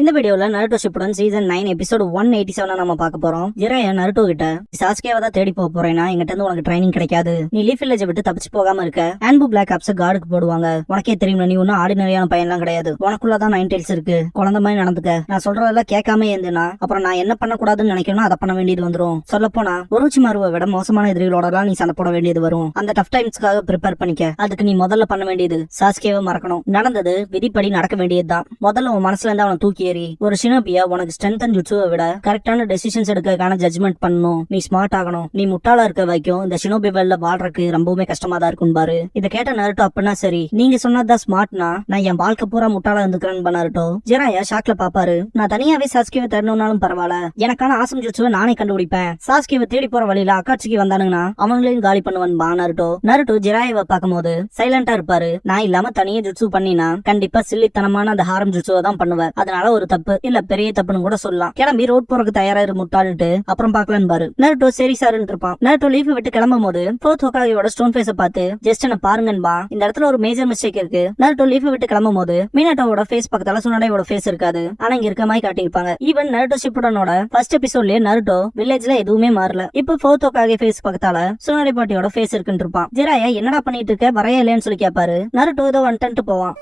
இந்த வீடியோல Naruto Shippuden season 9 episode 187 நம்ம பார்க்க போறோம். ஜிராயா நருட்டோ கிட்ட சாஸ்கேவை தான் தேடி போக போறேன்னா எங்கிட்ட இருந்து உனக்கு ட்ரைனிங் கிடைக்காது, நீ லீஃப் வில்லேஜ் விட்டு தப்பிச்சு போகாம இருக்க. ஆன்பு பிளாக் ஆப்ஸ் கார்டுக்கு போடுவாங்க. உனக்கே தெரியும் நீ ஒன்னும் ஆர்டினரியான பையன்லாம் கிடையாது, உனக்குள்ளதான் 9 டெயில்ஸ் இருக்கு. குழந்தை மாதிரி நடந்துக்க. நான் சொல்றதெல்லாம் கேட்காம இருந்தேன்னா அப்புறம் நான் என்ன பண்ணக்கூடாதுன்னு நினைக்கணும் அதை பண்ண வேண்டியது வந்துரும். சொல்ல போனா ஒருச்சிமாருவை விட மோசமான எதிரிகளோடலாம் நீ சண்டை போட வேண்டியது வரும். அந்த டஃப் டைம்ஸ்க்காக ப்ரிப்பேர் பண்ணிக்க. அதுக்கு நீ முதல்ல பண்ண வேண்டியது சாஸ்கேவை மறக்கணும். நடந்தது விதிப்படி நடக்க வேண்டியதுதான். முதல்ல உன் மனசுல இருந்து அவனை தூக்கி ஏறி ஒரு உனக்கு ஸ்ட்ரென்த் அண்ட் ஜுட்சுவை விட கரெக்டான டெசிஷன்ஸ் எடுக்கிறதுக்கான ஜட்ஜ்மெண்ட் பண்ணணும். நீ ஸ்மார்ட் ஆகணும். நீ முட்டாளா இருக்க வரைக்கும் இந்த ஷினோபி வேல்ல வாழ்றதுக்கு ரொம்பவுமே கஷ்டமா தான் இருக்கும் பாரு. இதை கேட்ட நருட்டோ அப்படின்னா சரி, நீங்க சொன்னதான் ஸ்மார்ட்னா நான் என் வாழ்க்கை பூரா முட்டாளா இருந்துக்கிறேன்னு நருட்டோ. ஜிராயா ஷாக்ல பாப்பாரு. நான் தனியாவே சாஸ்கேவை தேடணும்னாலும் பரவாயில்ல, எனக்கான ஆசம் ஜுட்சுவை நானே கண்டுபிடிப்பேன். சாஸ்கேவை தேடி போற வழியில அக்காட்சிக்கு வந்தானுங்கன்னா அவங்களையும் காலி பண்ணுவான் நருட்டோ. நருட்டோ ஜிராயாவை பார்க்கும் போது சைலண்டா இருப்பாரு. நான் இல்லாம தனியா ஜுட்சு பண்ணினா கண்டிப்பா சில்லித்தனமான அந்த ஹாரம் ஜுட்சுவை தான் பண்ணுவேன். அதனால ஒரு தப்பு இல்ல பெரிய தப்புன்னு கூட சொல்லலாம். கிளம்பி ரோட் போறதுக்கு தயாராரு முட்டாளுட்டு அப்புறம் பாக்கலான்னு பாரு. நருட்டோ சரி சாருன்னு இருப்பான். நருட்டோ லீஃப் விட்டு கிளம்பும் போது ஃபோர்த் ஹோகாகேயோட ஸ்டோன் ஃபேஸ பார்த்து ஜஸ்ட் என்ன பாருங்கன்பா, இந்த இடத்துல ஒரு மேஜர் மிஸ்டேக் இருக்கு. நருட்டோ லீஃப் விட்டு கிளம்பும் போது மினாட்டோவோட ஃபேஸ் பக்கத்துல சுனடையோட ஃபேஸ் இருக்காது, ஆனா இங்க இருக்க மாதிரி காட்டியிருப்பாங்க. ஈவன் நருட்டோ ஷிப்புடனோட ஃபர்ஸ்ட் எபிசோட்லயே நருட்டோ வில்லேஜ்ல எதுவுமே மாறல. இப்ப ஃபோர்த் ஹோகாகே ஃபேஸ் பக்கத்தால சுனடை பாட்டியோட ஃபேஸ் இருக்குன்னு இருப்பான். ஜிராயா என்னடா பண்ணிட்டு இருக்க, வரைய இல்லைன்னு சொல்லி கேட்பாரு. நருட்டோ ஏதோ வந்துட்டு போவான்.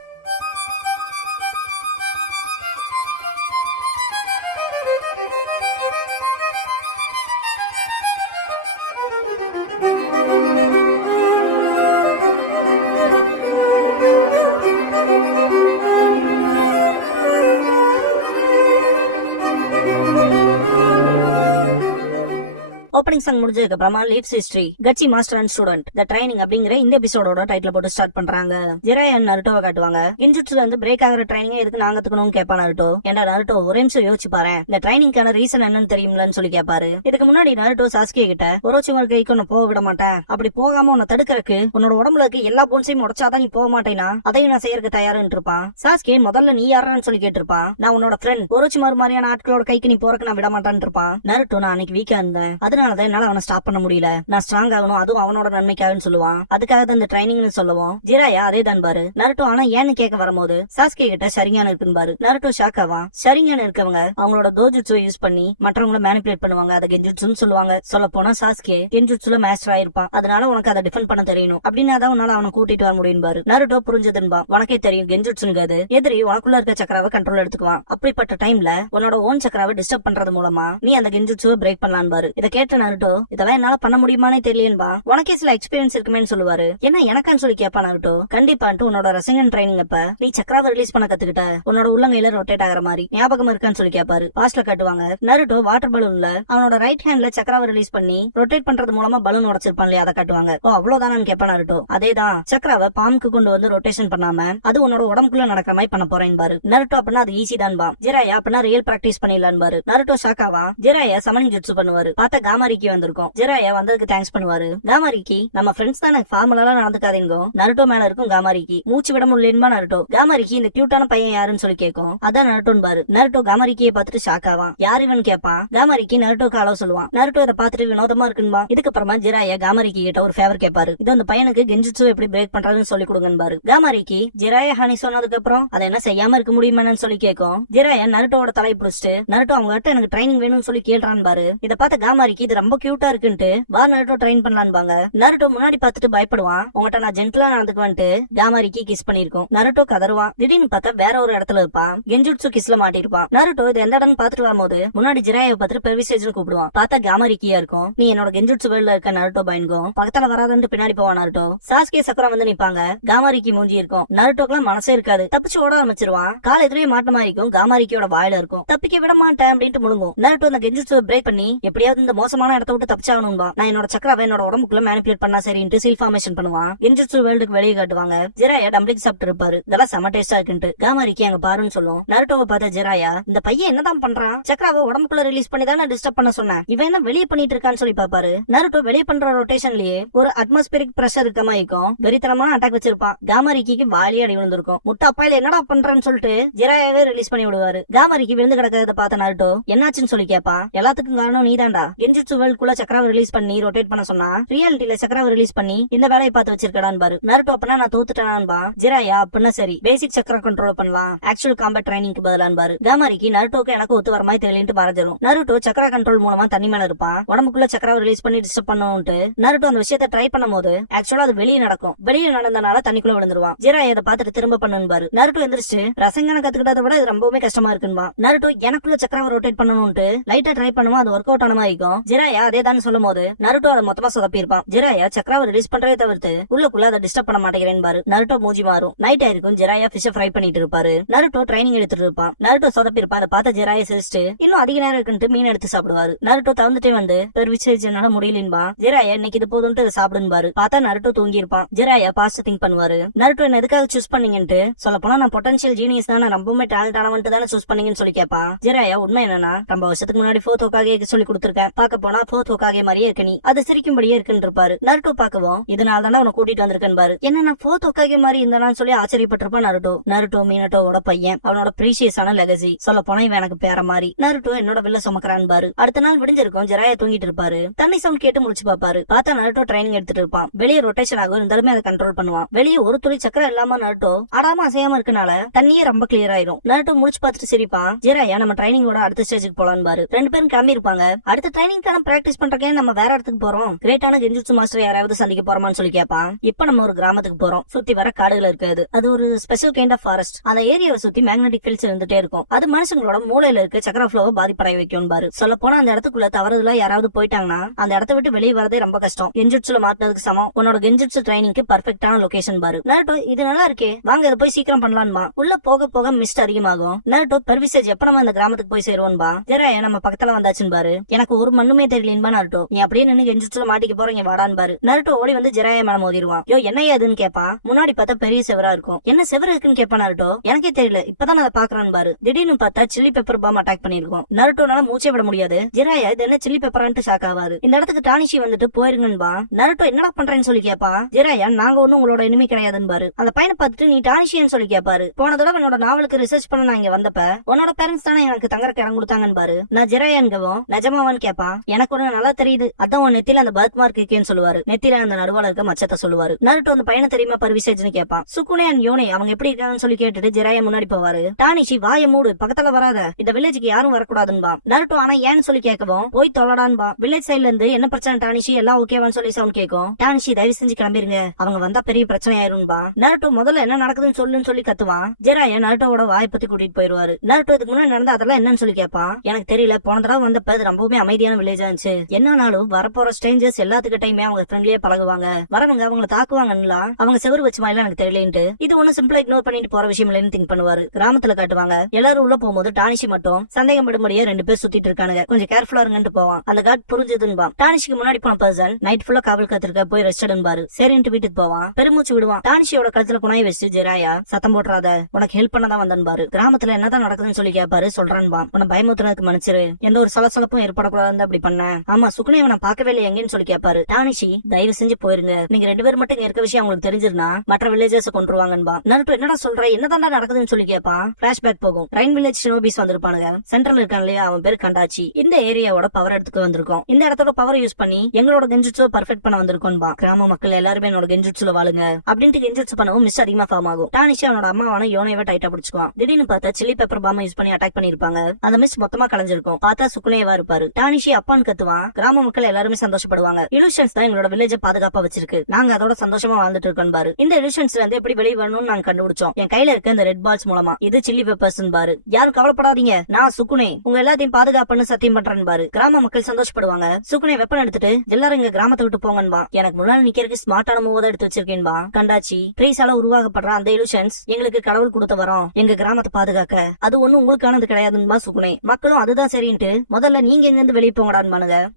ஓப்பனிங் சாங் முடிஞ்சதுக்கு அப்புறமா லீவ்ஸ் ஹிஸ்டரி கட்சி master and student the training அப்படிங்கிற இந்த எபிசோடோட டைட்டில் போட்டு ஸ்டார்ட் பண்றாங்க. ஜிராயா நருட்டோவை காட்டுவாங்க. கின்ஜுட்சுல இருந்து பிரேக் ஆகிற ட்ரைனிங் எதுக்கு நாங்க கத்துக்கணும்னு கேட்பா நருட்டோ. ஏன்டா நருட்டோ ஒரே நிமிஷம் யோசிச்சு பாரு, இந்த ட்ரைனிங்கான ரீசன் என்னன்னு தெரியும்லன்னு சொல்லி கேட்பாரு. இதுக்கு முன்னாடி நருட்டோ சாஸ்கே கிட்ட ஒரோச்சிமாரு கைக்கு உன்னை போக விட மாட்டேன், அப்படி போகாம உன்னை தடுக்கிறதுக்கு உன்னோட உடம்புல இருக்க எல்லா போன்ஸையும் உடைச்சாதான் நீ போக மாட்டேனா, அதையும் நான் செய்யறதுக்கு தயாருன்னு இருப்பான். சாஸ்கே முதல்ல நீ யாரான்னு சொல்லி கேட்டிருப்பான். நான் உன்னோட ஃப்ரெண்ட், ஒரோச்சிமாரு மாதிரியான ஆட்களோட கைக்கு நீ போறக்கு நான் விட மாட்டான்னு இருப்பான். நருட்டோ நான் அன்னைக்கு வீக்கா இருந்தேன், அதனாலதான் என்னால அவனை ஸ்டாப் பண்ண முடியல, நான் ஸ்ட்ராங் ஆகணும், அதுவும் அவனோட நன்மைக்காகன்னு சொல்லுவான். அதுக்காக தான் இந்த ட்ரைனிங்னு சொல்லுவோம். ஜிராயா அதே தான் பாரு. நருட்டோ ஆனா ஏன்னு கேட்க வரும்போது சாஸ்கே கிட்ட ஷரிங்கான் இருக்குன்னு பாரு. நருட்டோ ஷாக் ஆவான். ஷரிங்கான் இருக்கவங்க அவங்களோட தோஜுட்சுவை யூஸ் பண்ணி மற்றவங்கள மேனிபுலேட் பண்ணுவாங்க, அதை கென்ஜுட்சுன்னு சொல்லுவாங்க. சொல்ல போனா சாஸ்கே கென்ஜுட்சுல மாஸ்டர் ஆயிருப்பான், அதனால உனக்கு அதை டிஃபெண்ட் பண்ண தெரியணும், அப்படின்னா தான் உன்னால அவனை கூட்டிட்டு வர முடியும் பாரு. நருட்டோ புரிஞ்சதுன்பா. உனக்கே தெரியும் கென்ஜுட்சுங்கிறது எதிரி உனக்குள்ள இருக்க சக்கராவை கண்ட்ரோல் எடுத்துக்குவான். அப்படிப்பட்ட டைம்ல உன்னோட ஓன் சக்கராவை டிஸ்டர்ப் பண்றது மூலமா நீ அந்த கென்ஜுட்சுவை பிரேக் பண்ணலாம் பாரு. இதை கேட்ட நருட்டோ இதெல்லாம் என்னால பண்ண முடியுமானே தெரியலன்பா, உனக்கே சில எக்ஸ்பீரியன்ஸ் இருக்குமே சொல்லுவாரு. என்ன எனக்கான்னு சொல்லி கேப்பா நருட்டோ. கண்டிப்பான்ட்டு உன்னோட ரசிகன் ட்ரைனிங் அப்ப நீ சக்கராவை ரிலீஸ் பண்ண கத்துக்கிட்ட, உன்னோட உள்ளங்கையில ரொட்டேட் ஆகிற மாதிரி ஞாபகம் இருக்கான்னு சொல்லி கேப்பாரு. பாஸ்ட்ல காட்டுவாங்க. நருட்டோ வாட்டர் பலூன்ல அவனோட ரைட் ஹேண்ட்ல சக்கராவை ரிலீஸ் பண்ணி ரொட்டேட் பண்றது மூலமா பலூன் உடைச்சிருப்பான் இல்லையா, அதை காட்டுவாங்க. ஓ அவ்வளவுதான் கேப்பா நருட்டோ. அதேதான் சக்கராவை பாம்புக்கு கொண்டு வந்து ரொட்டேஷன் பண்ணாம அது உன்னோட உடம்புக்குள்ள நடக்கிற மாதிரி பண்ண போறேன் பாரு. நருட்டோ அப்படின்னா அது ஈஸி தான் பா. ஜிராயா அப்படின்னா ரியல் பிராக்டிஸ் பண்ணிடலான்னு பாரு. நருட்டோ ஷாக்காவா. ஜிராயா சமனிங் ஜுட்சு பண்ணுவாரு. பார்த்தா காமாரிக்கு வந்திருக்கும். ஜிராயா வந்ததுக்கு தேங்க்ஸ் பண்ணுவாரு. காமாரிக்கு நம்ம ஃப்ரெண்ட்ஸ் தான், ஃபார்மலா நடந்துக்காதீங்க. நருட்டோ மேல இருக்கும் காமாரிக்கு மூச்சு விட முடியலமா. நருட்டோ காமாரிக்கு இந்த கியூட்டான பையன் யாருன்னு சொல்லி கேட்கும். அதான் நருட்டோன்னு பாரு. நருட்டோ காமாரிக்கியை பார்த்துட்டு ஷாக் ஆவான். யார் இவன் கேட்பான். காமாரிக்கு நருட்டோக்கு அளவு சொல்லுவான். நருட்டோ இதை பார்த்துட்டு வினோதமா இருக்குன்பா. இதுக்கப்புறமா ஜிராயா காமாரிக்கு கிட்ட ஒரு ஃபேவர் கேட்பாரு. இது அந்த பையனுக்கு கென்ஜுட்சு எப்படி பிரேக் பண்றாருன்னு சொல்லி கொடுங்கன்னு. காமாரிக்கு ஜிராயா ஹானி சொன்னதுக்கு அப்புறம் அதை என்ன செய்யாம இருக்க முடியுமான்னு சொல்லி கேட்கும். ஜிராயா நருட்டோட தலை பிடிச்சிட்டு நருட்டோ அவங்க கிட்ட எனக்கு ட்ரைனிங் வேணும்னு சொல்லி கேள்றான் பாரு. இதை பார்த்த காமாரிக்கு இது ரொம்ப கியூட்டா இருக்குன்ட்டு வா நருட்டோ ட்ரெயின் பண்ணலான்பாங்க. நருட்டோ முன்னாடி பார்த்துட்டு பயப்படுவான். உங்ககிட்ட நான் ஜென்டலா நடந்துக்குவான்ட்டு காமாரிக்கு கிஸ் பண்ணிருக்கோம். நருட்டோ கதருவான். திடீர்னு பார்த்தா வேற ஒரு இடத்துல இருப்பான். கென்ஜுட்சு கிஸ்ல மாட்டிருப்பான். நருட்டோ இது எந்த இடம் பார்த்துட்டு வரும்போது முன்னாடி ஜிராயாவை பார்த்துட்டு பெர்விசேஜ்னு கூப்பிடுவான். பார்த்தா காமாரிக்கியா இருக்கும். நீ என்னோட கென்ஜுட்சு வேல்ல இருக்க நருட்டோ பயன்கும். பக்கத்துல வராதுன்னு பின்னாடி போவான் நருட்டோ. சாஸ்கே சக்கரா வந்து நிப்பாங்க. காமாரிக்கு மூஞ்சி இருக்கும். நருட்டோக்குலாம் மனசே இருக்காது. தப்பிச்சு ஓட ஆரம்பிச்சிருவான். கால எதிரே மாட்ட மாதிரி இருக்கும். காமாரிக்கியோட வாயில இருக்கும். தப்பிக்க விட மாட்டேன் அப்படின்ட்டு முழுங்கும். நருட்டோ அந்த கென்ஜுட்சுவை பிரேக் பண்ணி எப்படியாவது இந்த மோசமான இடத்த விட்டு தப்பிச்சாகணும்பா. நான் என்னோட சக்கராவை என்னோட உடம்புக்குள்ள மேனிபுலேட் பண்ணா சரின்ட்டு சீல் ஃபார்மேஷன் பண்ணுவான். கென்ஜுட்சு வேர்ல்டுக்கு வெளியே காட்டுவாங்க. ஜிராயா டம்ப்ளிங் சாப்பிட்டு இருப்பாரு. இதெல்லாம் செம டேஸ்டா இருக்குன்ட்டு காமாரிக்கு அங்க பாருன்னு சொல்லும். நருட்டோவை பார்த்த ஜிராயா இந்த பையன் என்னதான் பண்றான், சக்கராவை உடம்புக்குள்ள ரிலீஸ் பண்ணி தானே டிஸ்டர்ப் பண்ண சொன்னேன், இவன் என்ன வெளியே பண்ணிட்டு இருக்கான்னு சொல்லி பாப்பாரு. நருட்டோ வெளியே பண்ற ரொட்டேஷன்லயே ஒரு அட்மாஸ்பியரிக் பிரஷர் இருக்க மாதிரி இருக்கும். வெறித்தனமான அட்டாக் வச்சிருப்பான். காமாரிக்கு வாலியே அடி விழுந்திருக்கும். முட்டை அப்பாயில என்னடா பண்றான்னு சொல்லிட்டு ஜிராயாவே ரிலீஸ் பண்ணி விடுவாரு. காமாரிக்கு விழுந்து கிடக்கிறத பார்த்த நருட்டோ என்னாச்சுன்னு சொல்லி கேட்பான். எல்லாத்துக்கும் காரணம் நீதான்டா, கென்ஜுட்சு வேர்ல்டு வேர்ல்டுக்குள்ள சக்கராவை ரிலீஸ் பண்ணி ரொட்டேட் பண்ண சொன்னா ரியாலிட்டியில சக்கராவை ரிலீஸ் பண்ணி இந்த வேலையை பார்த்து வச்சிருக்கடான் பாரு. நருட்டோ அப்பனா நான் தோத்துட்டேனான்பா. ஜிராயா அப்படின்னா சரி பேசிக் சக்கரா கண்ட்ரோல் பண்ணலாம் ஆக்சுவல் காம்பேட் ட்ரைனிங்க்கு பதிலான் பாரு. காமாரிக்கு நருட்டோக்கு எனக்கு ஒத்து வர மாதிரி தெரியலன்ட்டு பாரஜரும். நருட்டோ சக்கரா கண்ட்ரோல் மூலமா தண்ணி மேல இருப்பான். உடம்புக்குள்ள சக்கராவை ரிலீஸ் பண்ணி டிஸ்டர்ப் பண்ணுவோம்ட்டு நருட்டோ அந்த விஷயத்தை ட்ரை பண்ணும் போது ஆக்சுவலா அது வெளியே நடக்கும். வெளியே நடந்தனால தண்ணிக்குள்ள விழுந்துருவான். ஜிராயா அதை பார்த்துட்டு திரும்ப பண்ணுவாரு. நருட்டோ எந்திரிச்சு ரசங்கான கத்துக்கிட்டத விட இது ரொம்பவுமே கஷ்டமா இருக்குன்பா. நருட்டோ எனக்குள்ள சக்கராவை ரொட்டேட் பண்ணணும்ட்டு லைட்டா ட்ரை பண்ணுவோம். அது ஒர்க் அவுட் ஆன மாதிரி இருக்கும். ஜிராயா அதே தான் சொல்லும் போது நருட்டோ அதை மொத்தமா சொதப்பிருப்பான். ஜிராயா சக்கராவை ரிலீஸ் பண்றதே தவிர்த்து உள்ளுக்குள்ள அதை டிஸ்டர்ப் பண்ண மாட்டேங்கிறேன் பாரு. நருட்டோ மூஞ்சி மாறும். நைட் ஆயிருக்கும். ஜிராயா ஃபிஷ் ஃப்ரை பண்ணிட்டு இருப்பாரு. நருட்டோ ட்ரைனிங் எடுத்துட்டு இருப்பான். நருட்டோ சொதப்பிருப்பா. அதை பார்த்த ஜிராயா சிரிச்சுட்டு இன்னும் அதிக நேரம் இருக்குன்ட்டு மீன் எடுத்து சாப்பிடுவாரு. நருட்டோ தந்துட்டே வந்து பெருவிச்சு என்னால முடியலன்பா. ஜிராயா இன்னைக்கு இது போதும்ட்டு அதை சாப்பிடுன்னு பார்த்தா நருட்டோ தூங்கி இருப்பான். ஜிராயா பாஸ்ட் திங்க் பண்ணுவாரு. நருட்டோ என்ன எதுக்காக சூஸ் பண்ணீங்கன்ட்டு சொல்ல போனா நான் பொட்டன்ஷியல் ஜீனியஸ் தான், நான் ரொம்பவுமே டேலண்ட் ஆனவன்ட்டு தானே சூஸ் பண்ணீங்கன்னு சொல்லி கேட்பான். ஜிராயா உண்மை என்னன்னா ரொம்ப வருஷத்துக்கு முன்னாடி ஃபோர்த் ஹோக்காகே சொல்லி கொடுத்துருக்கேன். பார்க்க போனா ஃபோர்த் ஹோக்காகே மாதிரியே இருக்கு, நீ அது சிரிக்கும்படியே இருக்குன்னு இருப்பாரு. நருட்டோ பாக்கவும் இதனால தானே உன கூட்டிட்டு வந்திருக்கேன் பாரு. என்ன நான் ஃபோர்த் ஹோக்காகே மாதிரி இருந்தானு சொல்லி ஆச்சரியப்பட்டிருப்பான் நருட்டோ. நருட்டோ மீனட்டோட பையன், அவனோட பிரீஷியஸான லெகசி. சொல்ல போனா இவன் எனக்கு பேர மாதிரி. நருட்டோ என்னோட வில்ல சுமக்கிறான் பாரு. அடுத்த நாள் விடிஞ்சிருக்கும். ஜிராயா தூங்கிட்டு இருப்பாரு. தண்ணி சவுண்ட் கேட்டு முடிச்சு பாப்பாரு. பார்த்தா நருட்டோ ட்ரைனிங் எடுத்துட்டு இருப்பான். வெளியே ரொட்டேஷன் ஆகும், இருந்தாலுமே அதை கண்ட்ரோல் பண்ணுவான். வெளியே ஒரு துளி சக்கரம் இல்லாம நருட்டோ ஆடாம அசையாம இருக்கனால தண்ணியே ரொம்ப கிளியர் ஆயிரும். நருட்டோ முடிச்சு பார்த்துட்டு சிரிப்பான். ஜிராயா நம்ம ட்ரைனிங்கோட அடுத்த ஸ்டேஜுக்கு போலான்னு பாரு. ரெண்டு பேரும் கிளம்பி இருப்பாங்க. அடுத்த ட்ரைனிங்கான பிராக்டிஸ் பண்றக்கே நம்ம வேற இடத்துக்கு போறோம். கிரேட்டான கெஞ்சுட்சு மாஸ்டர் யாராவது சந்திக்க போறோமான்னு சொல்லி கேட்பான். இப்ப நம்ம ஒரு கிராமத்துக்கு போறோம். சுத்தி வர காடுகள் இருக்காது. அது ஒரு ஸ்பெஷல் கைண்ட் ஆஃப் ஃபாரஸ்ட். அந்த ஏரியாவை சுத்தி மேக்னெட்டிக் ஃபீல்ட்ஸ் இருந்துட்டே இருக்கும். அது மனுஷங்களோட மூளையில இருக்க சக்கர ஃப்ளோவை பாதிப்படைய வைக்கும் பாரு. சொல்ல போனா அந்த இடத்துக்குள்ள தவறுதலா யாராவது போயிட்டாங்கன்னா அந்த இடத்த விட்டு வெளியே வரதே ரொம்ப கஷ்டம். கெஞ்சுட்சுல மாட்டினதுக்கு சமம். உன்னோட கெஞ்சுட்சு ட்ரைனிங்க்கு பர்ஃபெக்டான லொகேஷன் பாரு. நருட்டோ இது நல்லா இருக்கே, வாங்க இதை போய் சீக்கிரம் பண்ணலான்பா. உள்ள போக போக மிஸ்ட் அதிகமாகும். நருட்டோ பெர்விசேஜ் எப்ப நம்ம இந்த கிராமத்துக்கு போய் சேருவோன்பா. ஜிராயா நம்ம பக்கத்துல வந்தாச்சுன்னு பாரு. எனக்கு ஒரு மண்ணுமே தெரியலன்பா. நருட்டோ நீ அப்படியே நின்னு கெஞ்சுட்சுல மாட்டிக்க போறீங்க வாடான்னு பாரு. நருட்டோ ஓடி வந்து ஜிராயா மேல மோதிடுவான். யோ என்ன ஏதுன்னு கேட்பான். முன்னாடி பார்த்தா பெரிய செவரா இருக்கும். என்ன செவரு இருக்குன்னு கேட்பான் நருட்டோ. எனக்கே தெரியல, இப்பதான் அதை பாக்குறான்னு பாரு. திடீர்னு பார்த்தா சில்லி பெப்பர் பாம் அட்டாக் பண்ணிருக்கோம். நருட்டோனால மூச்சே விட முடியாது. ஜிராயா இது என்ன சில்லி பெப்பரான்ட்டு ஷாக் ஆவாரு. இந்த இடத்துக்கு டானிஷி வந்துட்டு போயிருங்கன்பா. நருட்டோ என்னடா பண்றேன்னு சொல்லி கேட்பான். ஜிராயா நாங்க ஒண்ணும் உங்களோட இனிமே கிடையாதுன்னு பாரு. அந்த பையனை பார்த்துட்டு நீ டானிஷின்னு சொல்லி கேட்பாரு. போன தடவை என்னோட நாவலுக்கு ரிசர்ச் பண்ண நான் இங்க வந்தப்ப உன்னோட பேரண்ட்ஸ் தானே எனக்கு தங்கறக்கு இடம் கொடுத்தாங்கன்னு பாரு. நான் ஜிராயான்கவும் நிஜமாவான்னு கேட்பான். எனக்கு ஒண்ணு நல்லா தெரியுது, அதான் உன் நெத்தில அந்த பர்த் மார்க் இருக்கேன்னு சொல்லுவாரு. நெத்தில அந்த நடுவால இருக்க மச்சத்தை சொல்லுவாரு. நருட்டோ அந்த பையனை தெரியுமா பர்விசேஜ்னு கேட்பான். சுக்குனே அண்ட் யோனே அவங்க எப்படி இருக்காங்கன்னு சொல்லி கேட்டுட்டு ஜிராயா முன்னாடி போவாரு. டானிஷி வாய மூடு, பக்கத்துல வராத, இந்த வில்லேஜுக்கு யாரும் வரக்கூடாதுன்பா. நருட்டோ ஆனா ஏன்னு சொல்லி கேட்கவும் போய் தொலைடான்பா. வில்லேஜ் சைட்ல இருந்து என்ன பிரச்சனை டானிஷி, எல்லாம் ஓகேவான்னு சொல்லி சவுண்ட் கேட்கும். டானிஷி தயவு செஞ்சு கிளம்பிருங்க, அவங்க வந்தா பெரிய பிரச்சனை ஆயிரும்பா. நருட்டோ முதல்ல என்ன நடக்குதுன்னு சொல்லுன்னு சொல்லி கத்துவான். ஜிராயா நருட்டோவோட வாயை பத்தி கூட்டிட்டு போயிருவாரு. நருட்டோ இதுக்கு முன்னாடி நடந்த அதெல்லாம் என்னன்னு சொல்லி கேட்பான். எனக்கு தெரியல, போன தடவை வந்தப்ப அது ரொம்பவுமே அமைதியான வில்லேஜா இருந்துச்சு. என்னன்னாலும் வரப்போற ஸ்ட்ரேஞ்சர்ஸ் எல்லாத்துக்கிட்டையுமே அவங்க ஃப்ரெண்ட்லியே பழகுவாங்க, வரவங்க அவங்களை தாக்குவாங்கன்னு அவங்க செவரு வச்சு மாதிரி எனக்கு தெரியலன்ட்டு இது ஒண்ணு சிம்பிளா இக்னோர் பண்ணிட்டு போற விஷயம் இல்லைன்னு திங்க் பண்ணுவாரு. கிராமத்துல காட்டுவாங்க. எல்லாரும் உள்ள போகும்போது டானிஷி மட்டும் சந்தேகம் படும்படியா ரெண்டு பேர் சுத்திட்டு இருக்கானுங்க, கொஞ்சம் கேர்ஃபுல்லா இருங்கன்னு போவான். அந்த கார்டு புரிஞ்சதுன்பா. டானிஷிக்கு முன்னாடி போன பர்சன் நைட் ஃபுல்லா காவல் காத்திருக்க போய் ரெஸ்ட் எடுப்பாரு. சரின்ட்டு வீட்டுக்கு போவான். பெருமூச்சு விடுவான். டானிஷியோட கழுத்துல புனாய் வச்சு ஜிராயா சத்தம் போட்டுறாத, உனக்கு ஹெல்ப் பண்ணதான் வந்தன்பாரு. கிராமத்துல என்னதான் நடக்குதுன்னு சொல்லி கேட்பாரு. சொல்றான்பா. உன பயமுத்துறதுக்கு மன்னிச்சிரு, எந்த ஒரு சலசலப்பும் ஏற்படக்கூடாது அப்படி பண்ண. ஆமா சுக்குனே அவனை பார்க்கவே இல்லை எங்கன்னு சொல்லி கேட்பாரு. டானிஷி தயவு செஞ்சு போயிருங்க, நீங்க ரெண்டு பேர் மட்டும் இருக்க விஷயம் அவங்களுக்கு தெரிஞ்சிருந்தா மற்ற வில்லேஜர்ஸ் கொண்டுருவாங்கன்பா. நருட்டோ என்னடா சொல்ற, என்னதான்டா நடக்குதுன்னு சொல்லி கேட்பான். பிளாஷ்பேக் போகும். ரைன் வில்லேஜ் ஷினோபிஸ் வந்திருப்பானுங்க. சென்ட்ரல் இருக்கான் இல்லையா, அவன் பேர் கண்டாச்சி. இந்த ஏரியாவோட பவர் எடுத்துக்கு வந்திருக்கோம். இந்த இடத்தோட பவர் யூஸ் பண்ணி எங்களோட கெஞ்சுட்சோ பர்ஃபெக்ட் பண்ண வந்திருக்கோம்பா. கிராம மக்கள் எல்லாருமே என்னோட கெஞ்சுட்சுல வாழுங்க அப்படின்ட்டு கெஞ்சுட்சு பண்ணவும் மிஸ் அதிகமா ஃபார்ம் ஆகும். டானிஷி அவனோட அம்மாவான யோனையவை டைட்டா பிடிச்சுக்குவான். திடீர்னு பார்த்தா சில்லி பெப்பர் பாம் யூஸ் பண்ணி அட்டாக் பண்ணிருப்பாங்க. அந்த மிஸ் மொத்தமா கலைஞ்சிருக்கும். பார்த்தா சுக்குனேவா இருப்பாரு. டானிஷி அப்பான்னு கத்துவான். கிராம மக்கள் எல்லாருமே சந்தோஷப்படுவாங்க. இலூஷன்ஸ் தான் எங்களோட வில்லேஜ பாதுகாப்பா வச்சிருக்கு, நாங்க அதோட சந்தோஷமா வாழ்ந்துட்டு இருக்கோம் பாரு. இந்த இலூஷன்ஸ்ல இருந்து எப்படி வெளியே வரணும்னு நாங்க கண்டுபிடிச்சோம், என் கையில இருக்க இந்த ரெட் பால்ஸ் மூலமா. இது சில்லி பெப்பர்ஸ் பாரு. யாரும் கவலைப்படாதீங்க, நான் சுக்குனே உங்க எல்லாத்தையும் பாதுகாப்புன்னு சத்தியம் பண்றேன் பாரு. கிராம மக்கள் சந்தோஷப்படுவாங்க. சுக்குனே வெப்பன் எடுத்துட்டு எல்லாரும் இங்க கிராமத்தை விட்டு போங்கன்பா. எனக்கு முன்னாடி நிக்கிறதுக்கு ஸ்மார்ட்டான மூவ் எடுத்து வச்சிருக்கேன்பா. கண்டாச்சி ப்ரீஸால உருவாக்கப்படுற அந்த இலூஷன்ஸ் எங்களுக்கு கடவுள் கொடுத்த வரோம், எங்க கிராமத்தை பாதுகாக்க. அது ஒண்ணு உங்களுக்கானது கிடையாதுன்பா சுக்குனே. மக்களும் அதுதான் சரின்ட்டு முதல்ல நீங்க எங்க இருந்து வெளியே போங்கடான்னு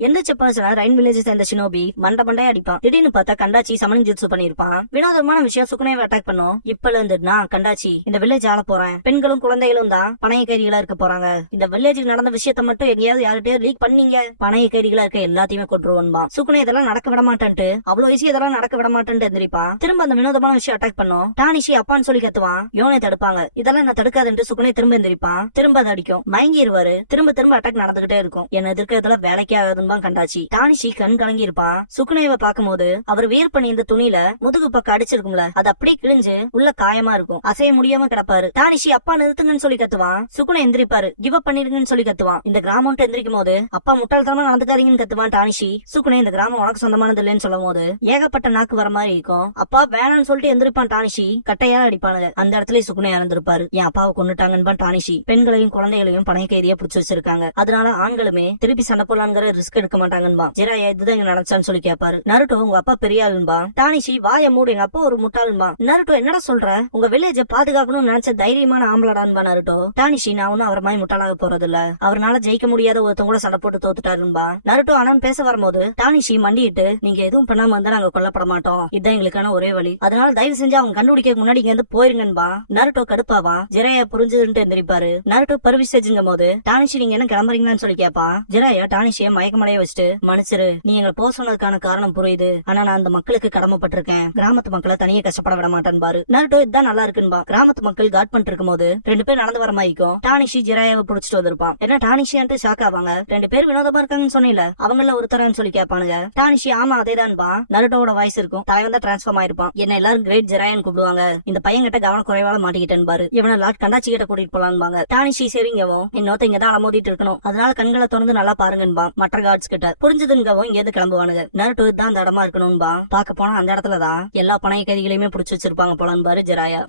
எந்திரிச்ச பர்சன ரைன் வில்லேஜ் சேர்ந்த ஷினோபி மண்டை அடிப்பான். திடீர்னு பார்த்தா கண்டாச்சி சமனிங் ஜுட்சு பண்ணிருப்பான். வினோதமான விஷயம் சுக்குனேவை அட்டாக் பண்ணும். இப்பல இருந்து நான் கண்டாச்சி இந்த வில்லேஜ் ஆள போறேன், பெண்களும் குழந்தைகளும் தான் பணைய கைதிகளா இருக்க போறாங்க. இந்த வில்லேஜுக்கு நடந்த விஷயத்த மட்டும் எங்கேயாவது யார்கிட்டயும் லீக் பண்ணீங்க, பணைய கைதிகளா இருக்க எல்லாத்தையுமே கொண்டுருவா. சுக்குனே இதெல்லாம் நடக்க விட மாட்டேன்ட்டு அவ்வளவு விஷயம் இதெல்லாம் நடக்க விட மாட்டேன்ட்டு எந்திரிப்பான். திரும்ப அந்த வினோதமான விஷயம் அட்டாக் பண்ணும். டானிஷி அப்பான்னு சொல்லி கத்துவான். யோனை தடுப்பாங்க. இதெல்லாம் என்ன தடுக்காதுன்ட்டு சுக்குனே திரும்ப எந்திரிப்பான். திரும்ப அதை அடிக்கும். மயங்கிடுவாரு. திரும்ப அட்டாக் நடந்துகிட்டே இருக்கும். என்ன எதிர்க்கிறதுல வேலைக்கே வேலைக்கு ஆகாதுன்னு கண்டாச்சி. டானிஷி கண் கலங்கி இருப்பான். சுக்குனேவை பாக்கும்போது அவர் வியர் பண்ணி இந்த துணியில முதுகு பக்கம் அடிச்சிருக்கும்ல, அது அப்படியே கிழிஞ்சு உள்ள காயமா இருக்கும். அசைய முடியாம கிடப்பாரு. டானிஷி அப்பா நிறுத்துங்கன்னு சொல்லி கத்துவான். சுக்குனை எந்திரிப்பாரு. கிவ் அப் பண்ணிருங்கன்னு சொல்லி கத்துவான். இந்த கிராமம் எந்திரிக்கும் போது அப்பா முட்டாள்தனமா நடந்துக்காதீங்கன்னு கத்துவான் டானிஷி. சுக்குனை இந்த கிராமம் உனக்கு சொந்தமானது இல்லைன்னு சொல்லும் போது ஏகப்பட்ட நாக்கு வர மாதிரி இருக்கும். அப்பா வேணான்னு சொல்லிட்டு எந்திரிப்பான் டானிஷி. கட்டையால அடிப்பானுங்க. அந்த இடத்துல சுக்குனை இறந்திருப்பாரு. என் அப்பாவை கொண்டுட்டாங்கன்னு டானிஷி. பெண்களையும் குழந்தைகளையும் பணைய கைதியா புடிச்சு வச்சிருக்காங்க. அதனால ஆண்களுமே திருப்பி சண்டை போலாங்கிற ரிஸ்க் எடுக்க மாட்டாங்கன்பா. ஜிராயா இதுதான் இங்க நடந்துச்சான்னு சொல்லி கேட்பாரு. நருட்டோ உங்க அப்பா பெரிய ஆளுன்பா. டானிஷி வாய மூடு, எங்க அப்பா ஒரு முட்டாளுன்பா. நருட்டோ என்னடா சொல்ற, உங்க வில்லேஜ பாதுகாக்கணும்னு நினைச்ச தைரியமான ஆம்பளடான்பா நருட்டோ. டானிஷி நான் ஒன்னும் அவர் மாதிரி முட்டாளாக போறது இல்ல, அவரால் ஜெயிக்க முடியாத ஒருத்தங்க கூட சண்டை போட்டு தோத்துட்டாருன்பா. நருட்டோ ஆனான்னு பேச வரும்போது டானிஷி மண்டிட்டு நீங்க எதுவும் பண்ணாம இருந்தா நாங்க கொல்லப்பட மாட்டோம், இதுதான் எங்களுக்கான ஒரே வழி, அதனால தயவு செஞ்சு அவங்க கண்டுபிடிக்க முன்னாடி இங்க இருந்து போயிருங்கன்பா. நருட்டோ கடுப்பாவா. ஜிராயா புரிஞ்சதுன்னு எந்திரிப்பாரு. நருட்டோ பர்விசேஜுங்கும் போது டானிஷி நீங்க என்ன கிளம்புறீங்களான்னு சொல்லி கேப்பா. ஜிராயா டானிஷிய மயக்கமடைய வச்சுட்டு மன்னிச்சிரு, நீ எங்களை போக சொன்னதுக்கான காரணம் புரியுது, ஆனா நான் அந்த மக்களுக்கு கடமைப்பட்டிருக்கேன், கிராமத்து மக்களை தனியா கஷ்டப்பட விட மாட்டேன் பாரு. நருட்டோ இதுதான் நல்லா இருக்குன்பா. கிராமத்து மக்கள் காட் பண்ணிட்டு இருக்கும் போது 2 பேர் நடந்து வர மாதிரிக்கும் டானிஷி ஜிராயாவை புடிச்சிட்டு வந்திருப்பான். ஏன்னா டானிஷியான்ட்டு ஷாக் ஆவாங்க. 2 பேர் வினோதமா இருக்காங்கன்னு சொன்னீல, அவங்கள ஒருத்தரன்னு சொல்லி கேட்பானுங்க. டானிஷி ஆமா அதேதான்பா. நருட்டோட வாய்ஸ் இருக்கும். தலைவன் தான் டிரான்ஸ்ஃபார்ம் ஆயிருப்பான். என்ன எல்லாரும் கிரேட் ஜிராயான்னு கூப்பிடுவாங்க. இந்த பையன் கிட்ட கவன குறைவால மாட்டிக்கிட்டேன் பாரு, இவனை லாட் கண்டாச்சி கிட்ட கூட்டிட்டு போலான்பாங்க. டானிஷி சரிங்கவும் இன்னொருத்த இங்கதான் அலமோதிட்டு இருக்கணும், அதனால கண்களை திறந்து நல்லா பாருங்கன்பா மற்ற கார்ட்ஸ் கிட்ட. புரிஞ்சதுங்கவும் இங்க இருந்து கிளம்புவானுங்க. நருட்டோ தான் அந்த இடமா இருக்கணும்பா. பாக்க போனா அந்த இடத்துலதான் எல்லா பணைய கைதிகளையுமே புடிச்சு வச்சிருப்பாங்க போலான்னு பாரு ஜிராயா.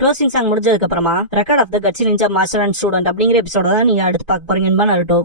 க்ளோசிங் சாங் முடிஞ்சதுக்கு அப்புறமா ரெக்கார்ட் ஆஃப் த கட்சி நிஞ்சா மாஸ்டர் அண்ட் ஸ்டூடெண்ட் அப்படிங்கிற எபிசோட தான் நீங்க அடுத்து பார்க்க போறீங்கன்னு நருட்டோ.